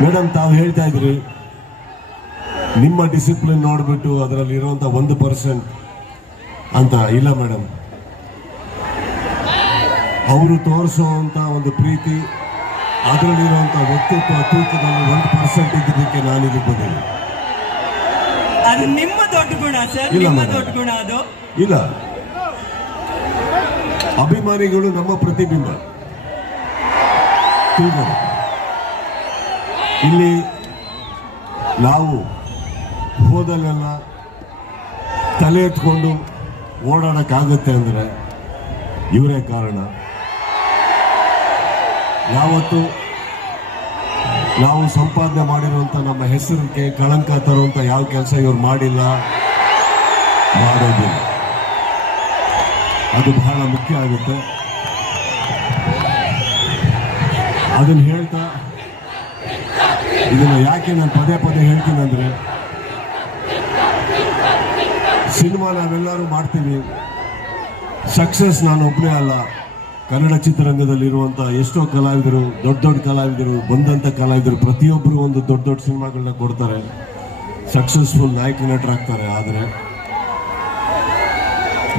Madam ತಾವು ಹೇಳ್ತಾ ಇದ್ರಿ ನಿಮ್ಮ ಡಿಸಿಪ್ಲಿನ್ ನೋಡಿಬಿಟ್ಟು ಅದರಲ್ಲಿ ಇರುವಂತ ಒಂದು ಪರ್ಸೆಂಟ್ ಅಂತ. ಇಲ್ಲ ಮೇಡಮ್. ಅವರು ತೋರಿಸುವಂತ ಒಂದು ಪ್ರೀತಿ ಅದರಲ್ಲಿರುವಂತ ವ್ಯಕ್ತಿತ್ವ ತೂಕದಲ್ಲಿ ಒಂದು ಪರ್ಸೆಂಟ್ ಇದ್ದಕ್ಕೆ ನಾನು ಬಂದಿಲ್ಲ ಅದು ನಿಮ್ಮ ದೊಡ್ಡ ಗುಣ ಸರ್ ಇಲ್ಲ ದೊಡ್ಡ ಗುಣ ಅದು. ಇಲ್ಲ. ಅಭಿಮಾನಿಗಳು ನಮ್ಮ ಪ್ರತಿಬಿಂಬ. ತಿಳ್ಕೊಳ್ಳಿ ಇಲ್ಲಿ ನಾವು ಹೋದಲ್ಲೆಲ್ಲ ತಲೆ ಎತ್ಕೊಂಡು ಓಡಾಡೋಕ್ಕಾಗುತ್ತೆ ಅಂದರೆ ಇವರೇ ಕಾರಣ. ಯಾವತ್ತು ನಾವು ಸಂಪಾದನೆ ಮಾಡಿರುವಂಥ ನಮ್ಮ ಹೆಸರಿಗೆ ಕಳಂಕ ತರುವಂಥ ಯಾವ ಕೆಲಸ ಇವ್ರು ಮಾಡಿಲ್ಲ? ಮಾಡೋದಿಲ್ಲ. ಅದು ಬಹಳ ಮುಖ್ಯ ಆಗುತ್ತೆ. ಅದನ್ನು ಹೇಳ್ತಾ ಇದನ್ನ ಯಾಕೆ ನಾನು ಪದೇ ಪದೇ ಹೇಳ್ತೀನಿ ಅಂದರೆ, ಸಿನಿಮಾ ನಾವೆಲ್ಲರೂ ಮಾಡ್ತೀವಿ. ಸಕ್ಸಸ್ ನಾನು ಒಬ್ಬನೇ ಅಲ್ಲ. ಕನ್ನಡ ಚಿತ್ರರಂಗದಲ್ಲಿರುವಂಥ ಎಷ್ಟೋ ಕಲಾವಿದರು, ದೊಡ್ಡ ದೊಡ್ಡ ಕಲಾವಿದರು ಬಂದಂಥ ಕಲಾವಿದರು, ಪ್ರತಿಯೊಬ್ಬರು ಒಂದು ದೊಡ್ಡ ದೊಡ್ಡ ಸಿನಿಮಾಗಳನ್ನ ಕೊಡ್ತಾರೆ. ಸಕ್ಸಸ್ಫುಲ್ ನಾಯಕ ನಟರಾಗ್ತಾರೆ ಆದರೆ,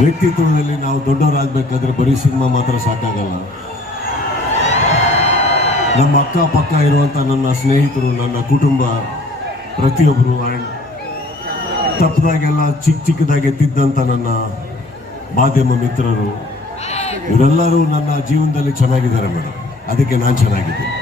ವ್ಯಕ್ತಿತ್ವದಲ್ಲಿ ನಾವು ದೊಡ್ಡವರಾಗಬೇಕಾದ್ರೆ ಬರೀ ಸಿನಿಮಾ ಮಾತ್ರ ಸಾಕಾಗಲ್ಲ. ನಮ್ಮ ಅಕ್ಕ ಪಕ್ಕ ಇರುವಂತ ನನ್ನ ಸ್ನೇಹಿತರು, ನನ್ನ ಕುಟುಂಬ ಪ್ರತಿಯೊಬ್ಬರು ಆ್ಯಂಡ್ ತಪ್ಪದಾಗೆಲ್ಲ ಚಿಕ್ಕ ಚಿಕ್ಕದಾಗಿ ಎತ್ತಿದ್ದಂಥ ನನ್ನ ಮಾಧ್ಯಮ ಮಿತ್ರರು, ಇವರೆಲ್ಲರೂ ನನ್ನ ಜೀವನದಲ್ಲಿ ಚೆನ್ನಾಗಿದ್ದಾರೆ ಮೇಡಮ್ ಅದಕ್ಕೆ ನಾನು ಚೆನ್ನಾಗಿದ್ದೀನಿ.